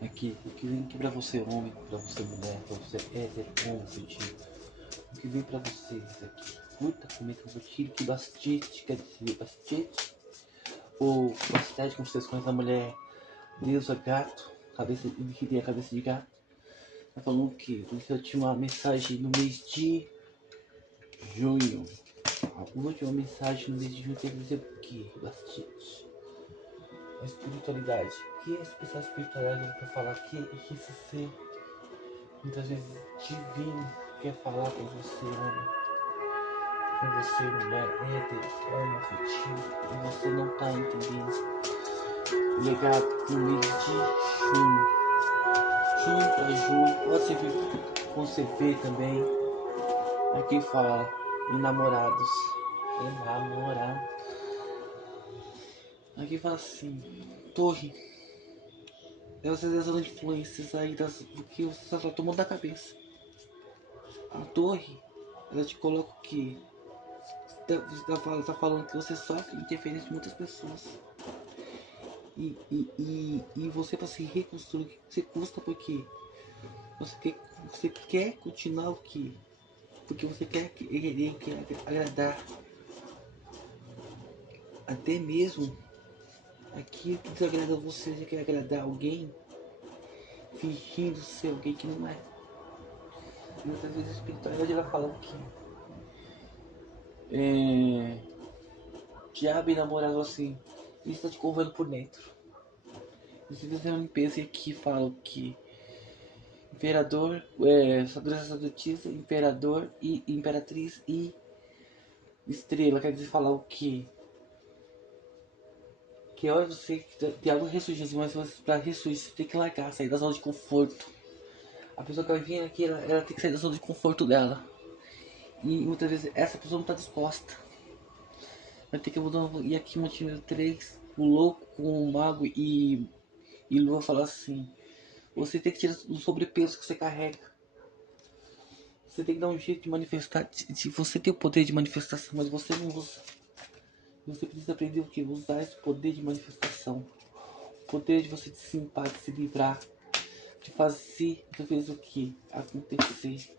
Aqui, o que vem aqui pra você homem, pra você mulher, pra você hétero, homossexual, o que vem pra vocês aqui, curta, comenta, compartilhe, que bastante, quer dizer, bastante, ou bastante, como vocês conhecem a mulher, deusa gato, cabeça, que tem a cabeça de gato, tá falando que eu tinha uma mensagem no mês de junho, a última mensagem no mês de junho tem que dizer o que, bastante. A espiritualidade. O que é expressar a espiritualidade para falar que esse ser muitas vezes divino quer falar com você, homem, com você, mulher, hétero, homoafetivo, e você não tá entendendo. O legado no mês de junho para julho, você vê também. Aqui fala enamorados, enamorado. Aqui fala assim, torre. Essas são influências aí do que você está tomando da cabeça. A torre, ela te coloca o que? Você tá falando que você sofre interferência de muitas pessoas. E você para se reconstruir, você custa porque você quer continuar o que? Porque você quer agradar até mesmo aquilo que desagrada você, você quer agradar alguém fingindo ser alguém que não é. E muitas vezes a espiritualidade ela fala o que? Diabo e namorado assim, isso está te corroendo por dentro. E se fizer uma limpeza aqui fala que imperador, sacerdotisa, imperador e imperatriz e estrela, quer dizer falar o que? Que hora você tem algo ressurgir, mas para ressurgir você tem que largar, sair da zona de conforto. A pessoa que vai vir aqui, ela tem que sair da zona de conforto dela. E muitas vezes essa pessoa não está disposta. Vai ter que mudar. E aqui no time 3, o louco com o mago e Lua fala assim: você tem que tirar o sobrepeso que você carrega. Você tem que dar um jeito de manifestar. Você tem o poder de manifestação, mas você não usa. Você precisa aprender o que? Usar esse poder de manifestação. O poder de você se limpar, de se livrar. De fazer, talvez, o que? Acontecer.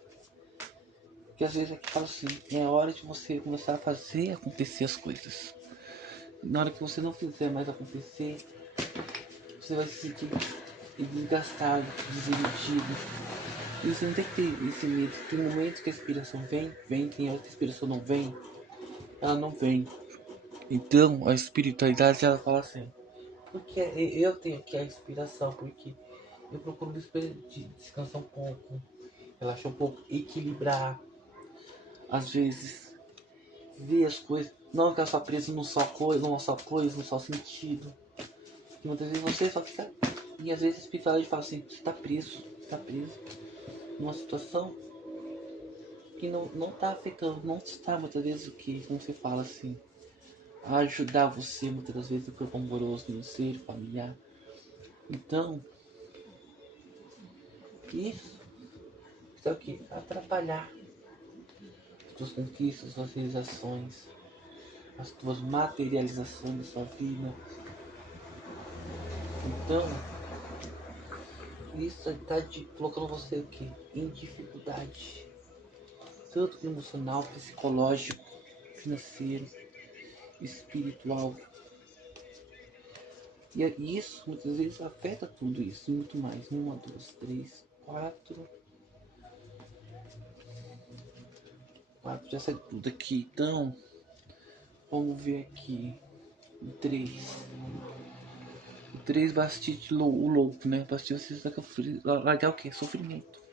Porque às vezes aqui fala assim: é hora de você começar a fazer acontecer as coisas. Na hora que você não fizer mais acontecer, você vai se sentir desgastado, desiludido. E você não tem que ter esse medo. Tem momentos que a inspiração vem, tem horas que a inspiração não vem, ela não vem. Então a espiritualidade ela fala assim, porque eu tenho aqui a inspiração, porque eu procuro descansar um pouco, relaxar um pouco, equilibrar, às vezes, ver as coisas, não ficar só preso numa só coisa, num só sentido. E muitas vezes você só fica. E às vezes a espiritualidade fala assim, você tá preso numa situação que não tá afetando, não está muitas vezes o que, como você fala assim, a ajudar você muitas das vezes o corpo amoroso, financeiro, familiar. Então, isso está o que? Atrapalhar as tuas conquistas, as tuas realizações, as tuas materializações da sua vida. Então, isso está colocando você o que? Em dificuldade. Tanto emocional, psicológico, financeiro, espiritual. E isso muitas vezes afeta tudo isso, muito mais. Uma, duas, três, quatro. Quatro já sai tudo aqui. Então, vamos ver aqui. O três. O três bastante o louco, né? Bastante você largar o que? Sofrimento.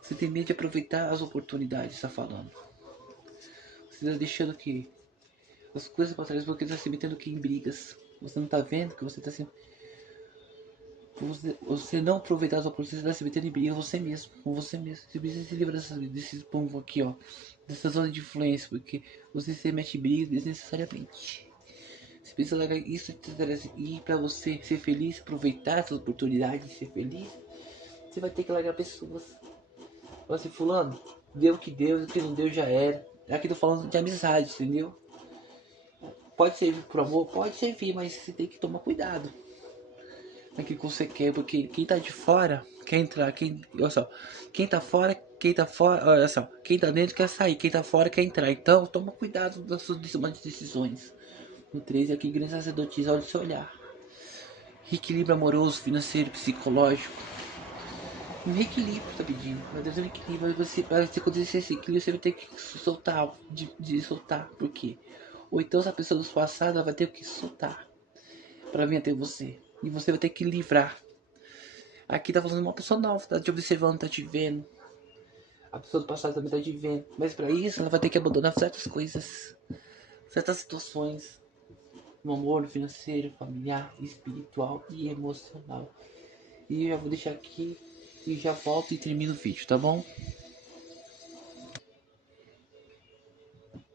Você tem medo de aproveitar as oportunidades, tá falando. Você tá deixando o que? As coisas pra trás porque tá se metendo aqui em brigas. Você não tá vendo que você tá se você não aproveitar as oportunidades, você está se metendo em briga você mesmo, com você mesmo. Você precisa se livrar desse povo aqui, ó. Dessa zona de influência, porque você se mete em briga desnecessariamente. Você precisa largar isso e para você ser feliz, aproveitar essas oportunidades, ser feliz, você vai ter que largar pessoas. Fala assim, fulano, deu o que deu, o que não deu já era. Aqui tô falando de amizade, entendeu? Pode servir pro amor? Pode servir, mas você tem que tomar cuidado. naquilo que você quer, porque quem tá de fora quer entrar, olha só, quem tá fora, olha só, quem tá dentro quer sair, quem tá fora quer entrar. Então, toma cuidado das suas decisões. No 3 aqui, grande sacerdotisa, olha o seu olhar. Equilíbrio amoroso, financeiro, psicológico. Um reequilíbrio tá pedindo. Meu Deus, um equilíbrio. Pra você acontecer esse equilíbrio, você vai ter que soltar, de soltar. Por quê? Ou então, essa pessoa do passado, ela vai ter que soltar pra vir até você. E você vai ter que livrar. Aqui tá falando uma pessoa nova, tá te observando, tá te vendo. A pessoa do passado também tá te vendo. Mas pra isso, ela vai ter que abandonar certas coisas, certas situações. No amor, no financeiro, familiar, espiritual e emocional. E eu já vou deixar aqui e já volto e termino o vídeo, tá bom?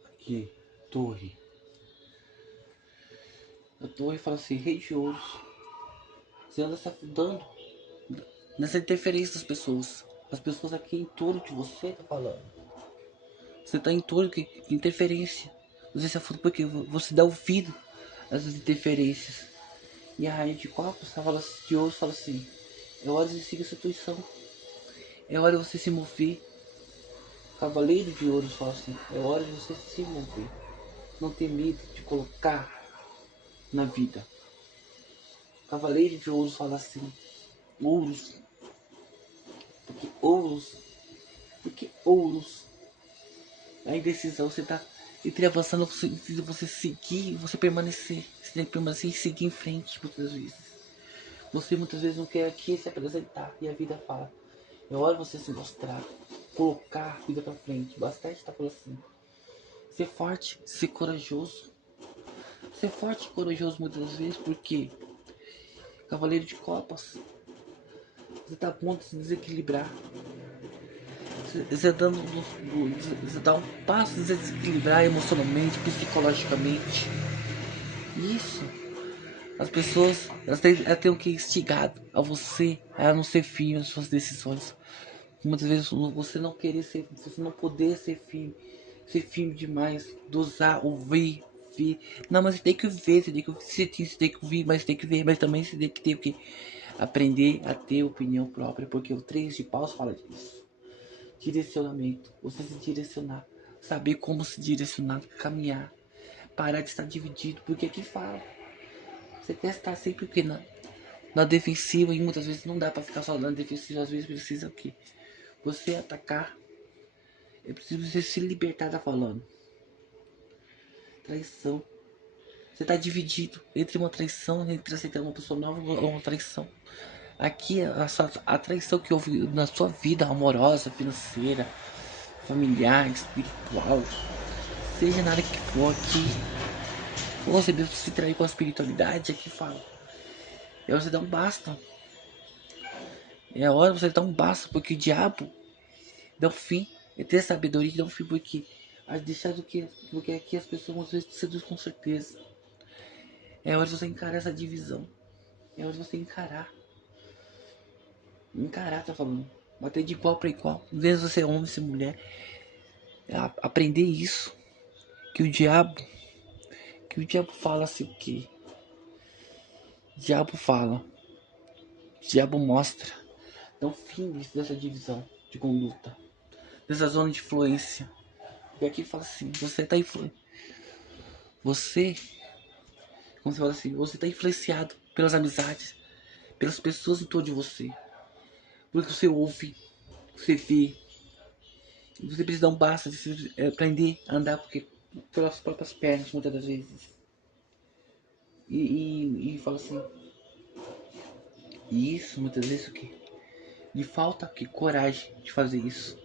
Aqui, torre. A torre fala assim, rei de ouros. Você anda se afundando nessa interferência das pessoas. As pessoas aqui em torno de você tá falando. Você tá em torno de interferência. Você se afunda porque você dá ouvido a essas interferências. E a rainha de copas fala de ouros fala assim, é hora de seguir a sua intuição. É hora de você se mover. Cavaleiro de ouros fala assim, é hora de você se mover. Não ter medo de colocar na vida. Cavaleiro de ouros fala assim, ouros, porque ouros, porque ouros. A indecisão, você tá entre avançando, você seguir, você permanecer. Você tem que permanecer e seguir em frente muitas vezes. Você muitas vezes não quer aqui se apresentar e a vida fala. É hora de você se mostrar, colocar a vida pra frente. Bastante tá por assim. Ser forte, ser corajoso. Ser forte e corajoso muitas vezes, porque Cavaleiro de Copas, você tá a ponto de se desequilibrar. Você dá um passo de se desequilibrar emocionalmente, psicologicamente. Isso. As pessoas, elas têm o que instigado a você a não ser firme nas suas decisões. Muitas vezes você não querer ser, você não poder ser firme demais, dosar, ouvir, ver. Não, mas você tem que ver, você tem que sentir, você tem que ouvir, mas você tem que ver, mas também você tem que ter o que? Aprender a ter opinião própria, porque o 3 de paus fala disso. Direcionamento, você se direcionar, saber como se direcionar, caminhar, parar de estar dividido, porque aqui fala. Você quer estar sempre o que? Na defensiva e muitas vezes não dá pra ficar só na defensiva, às vezes precisa o que? Você atacar, é preciso você se libertar da falando. Traição. Você tá dividido entre uma traição, entre aceitar uma pessoa nova ou uma traição. Aqui a traição que houve na sua vida amorosa, financeira, familiar, espiritual, seja na área que for aqui, ou você mesmo se trair com a espiritualidade, aqui fala. É hora você dar um basta. É hora você dar um basta, porque o diabo dá um fim. É ter sabedoria e dá um fim, porque deixar do que. Porque aqui as pessoas às vezes te seduzem com certeza. É hora de você encarar essa divisão. É hora de você encarar. Encarar, tá falando. Bater de igual para igual. Mesmo você é homem, se mulher. Aprender isso. Que o diabo. Que o diabo fala assim o quê? O diabo fala. O diabo mostra. Dá um fim dessa divisão de conduta. Dessa zona de influência. E aqui fala assim, você tá influenciado. Você, como você fala assim, você tá influenciado pelas amizades, pelas pessoas em torno de você. Porque você ouve, você vê. E você precisa dar um basta de se aprender a andar porque, pelas próprias pernas, muitas das vezes. E fala assim, e isso muitas vezes o que? Lhe falta que coragem de fazer isso.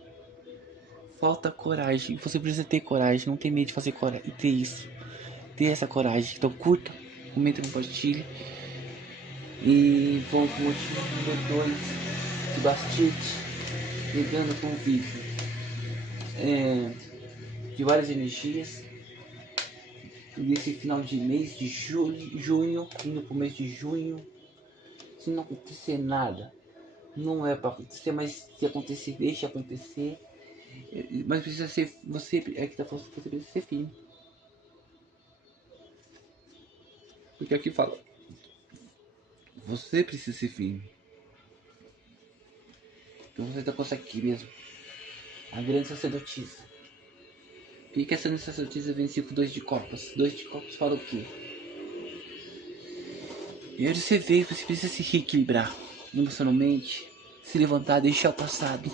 Falta coragem. Você precisa ter coragem, não ter medo de fazer coragem. E ter isso. Ter essa coragem. Então curta, comenta, compartilhe. E vamos pro motivo número 2 de Bastite, ligando com o vídeo de várias energias. Nesse final de mês de junho, indo pro mês de junho, se não acontecer nada, não é para acontecer, mas se acontecer, deixa acontecer. Mas precisa ser, você é que tá falando, você precisa ser firme. Porque aqui fala, Você precisa ser firme. Então você tá com isso aqui mesmo. A grande sacerdotisa. O que essa grande sacerdotisa venceu com 2 de copas? 2 de copas fala o quê? E aí você vê que você precisa se reequilibrar emocionalmente, se levantar, deixar o passado.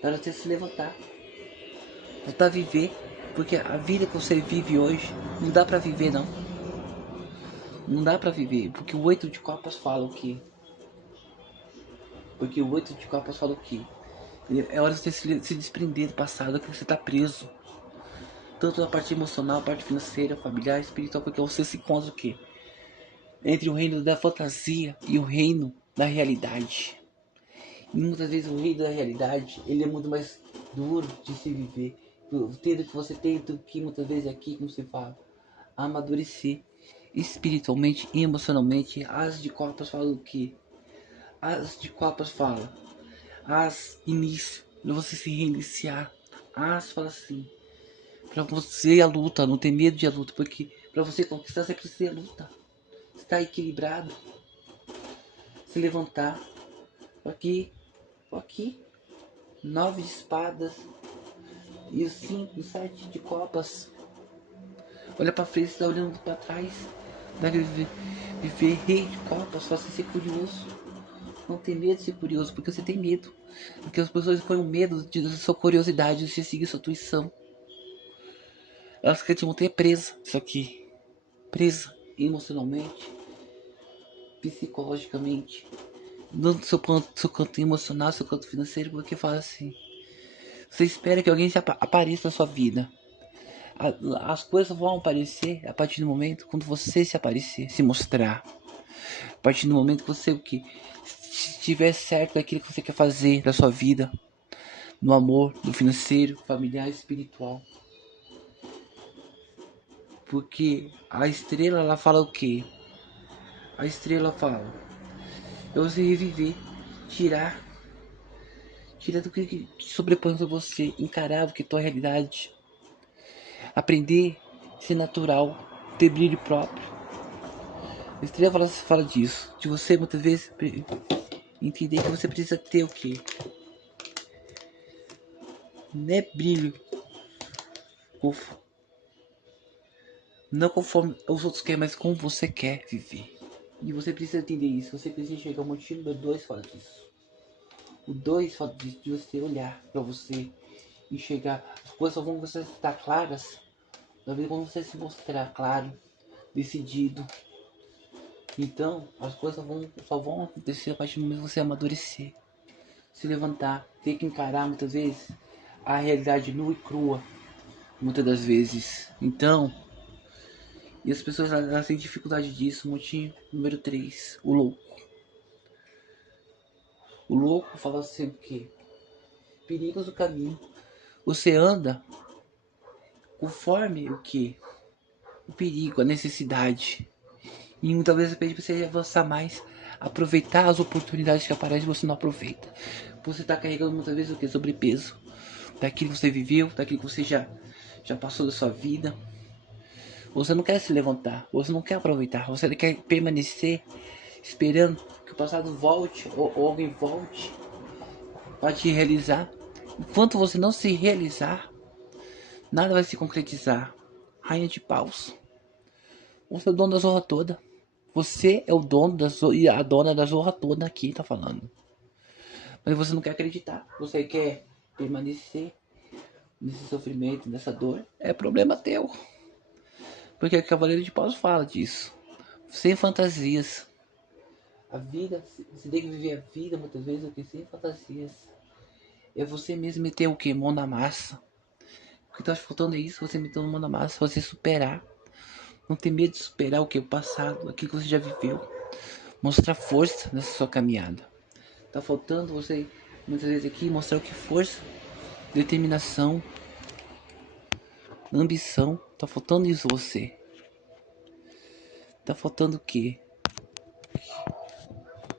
Para você se levantar. Voltar a viver. Porque a vida que você vive hoje não dá pra viver não. Não dá pra viver. Porque o 8 de copas fala o quê? Porque o 8 de copas fala o quê? É hora de você se desprender do passado, que você tá preso. Tanto na parte emocional, parte financeira, familiar, espiritual, porque você se encontra o quê? Entre o reino da fantasia e o reino da realidade. E muitas vezes o reino da realidade, ele é muito mais duro de se viver. Tendo que você tem que muitas vezes aqui, como se fala, amadurecer espiritualmente e emocionalmente. As de copas falam o quê? As de copas falam as início, pra você se reiniciar. As fala assim, pra você a luta, não ter medo de a luta, porque pra você conquistar você precisa a luta. Estar equilibrado, se levantar. Aqui, aqui, 9 de espadas e os 5, 7 de copas. Olha pra frente, você tá olhando pra trás. Deve viver rei de copas, só ser curioso. Não tem medo de ser curioso, porque você tem medo. Porque as pessoas põem o medo de sua curiosidade, de você seguir sua intuição. Elas querem te manter presa. Isso aqui. Presa emocionalmente, psicologicamente. Não do seu canto emocional, seu canto financeiro, porque fala assim. Você espera que alguém apareça na sua vida. As coisas vão aparecer a partir do momento quando você se aparecer, se mostrar. A partir do momento que você o que estiver certo daquilo que você quer fazer da sua vida, no amor, no financeiro, familiar, espiritual. Porque a estrela ela fala o quê? A estrela fala: é você reviver, tirar do que sobrepõe sobre você, encarar o que é tua realidade, aprender, ser natural, ter brilho próprio. A estrela fala disso, de você muitas vezes entender que você precisa ter o que? Não é brilho, não conforme os outros querem, mas como você quer viver. E você precisa entender isso, você precisa chegar ao motivo número 2 fala disso. O 2 fala disso, de você olhar para você, enxergar. As coisas só vão você estar claras, talvez quando você se mostrar claro, decidido. Então, as coisas só vão acontecer a partir do momento que você amadurecer, se levantar, ter que encarar muitas vezes a realidade nua e crua, muitas das vezes. Então, e as pessoas elas têm dificuldade disso. Motivo número 3, o louco. O louco fala sempre que perigos do caminho. Você anda conforme o que? O perigo, a necessidade. E muitas vezes pede para você avançar mais, aproveitar as oportunidades que aparecem e você não aproveita. Você está carregando muitas vezes o que? Sobrepeso. Daquilo que você viveu, daquilo que você já passou da sua vida. Você não quer se levantar, você não quer aproveitar, você quer permanecer esperando que o passado volte ou alguém volte para te realizar. Enquanto você não se realizar, nada vai se concretizar. Rainha de paus. Você é o dono da zorra toda. Você é o dono da zorra e a dona da zorra toda aqui, tá falando. Mas você não quer acreditar. Você quer permanecer nesse sofrimento, nessa dor. É problema teu. Porque o Cavaleiro de Paus fala disso. Sem fantasias. A vida, você tem que viver a vida muitas vezes aqui sem fantasias. É você mesmo meter o que? Mão na massa. O que tá faltando é isso, você meter a mão na massa, você superar. Não ter medo de superar o que? O passado, aquilo que você já viveu. Mostrar força nessa sua caminhada. Tá faltando você, muitas vezes aqui, mostrar o que? Força, determinação, ambição. Tá faltando isso você. Tá faltando o que?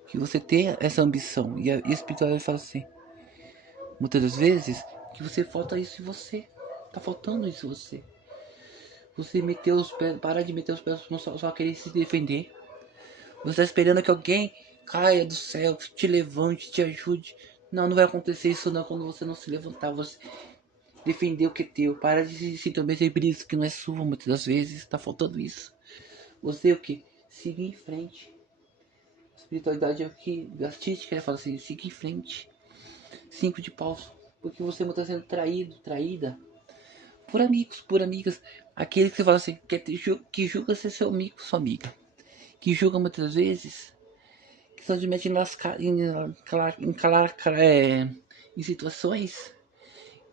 Que você tenha essa ambição. E a espiritualidade fala assim, muitas das vezes, que você falta isso em você. Tá faltando isso em você. Você meter os pés, parar de meter os pés no só querer se defender. Você tá esperando que alguém caia do céu, te levante, te ajude. Não, não vai acontecer isso não quando você não se levantar. Você defender o que é teu. Para de se intrometer por isso que não é sua muitas das vezes. Tá faltando isso. Você o que? Siga em frente. Espiritualidade é o que Gastite quer falar assim, siga em frente. 5 de paus. Porque você está sendo traído, traída. Por amigos, por amigas. Aquele que você fala assim, que julga ser seu amigo, sua amiga. Que julga muitas vezes. Que só te mete em situações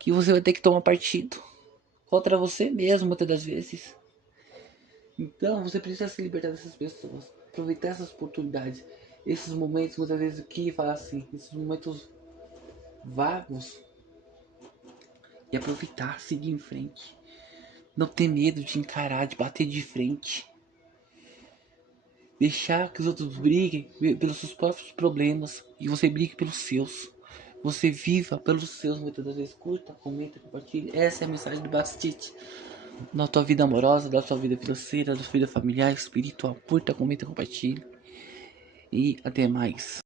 que você vai ter que tomar partido. Contra você mesmo, muitas das vezes. Então você precisa se libertar dessas pessoas. Aproveitar essas oportunidades. Esses momentos, muitas vezes, o que fala assim, esses momentos vagos. E aproveitar, seguir em frente. Não ter medo de encarar, de bater de frente. Deixar que os outros briguem pelos seus próprios problemas e você brigue pelos seus. Você viva pelos seus, muitas das vezes. Curta, comenta, compartilhe. Essa é a mensagem do Bastite. Na tua vida amorosa, da tua vida financeira, da tua vida familiar, espiritual. Curta, comenta, compartilhe. E até mais.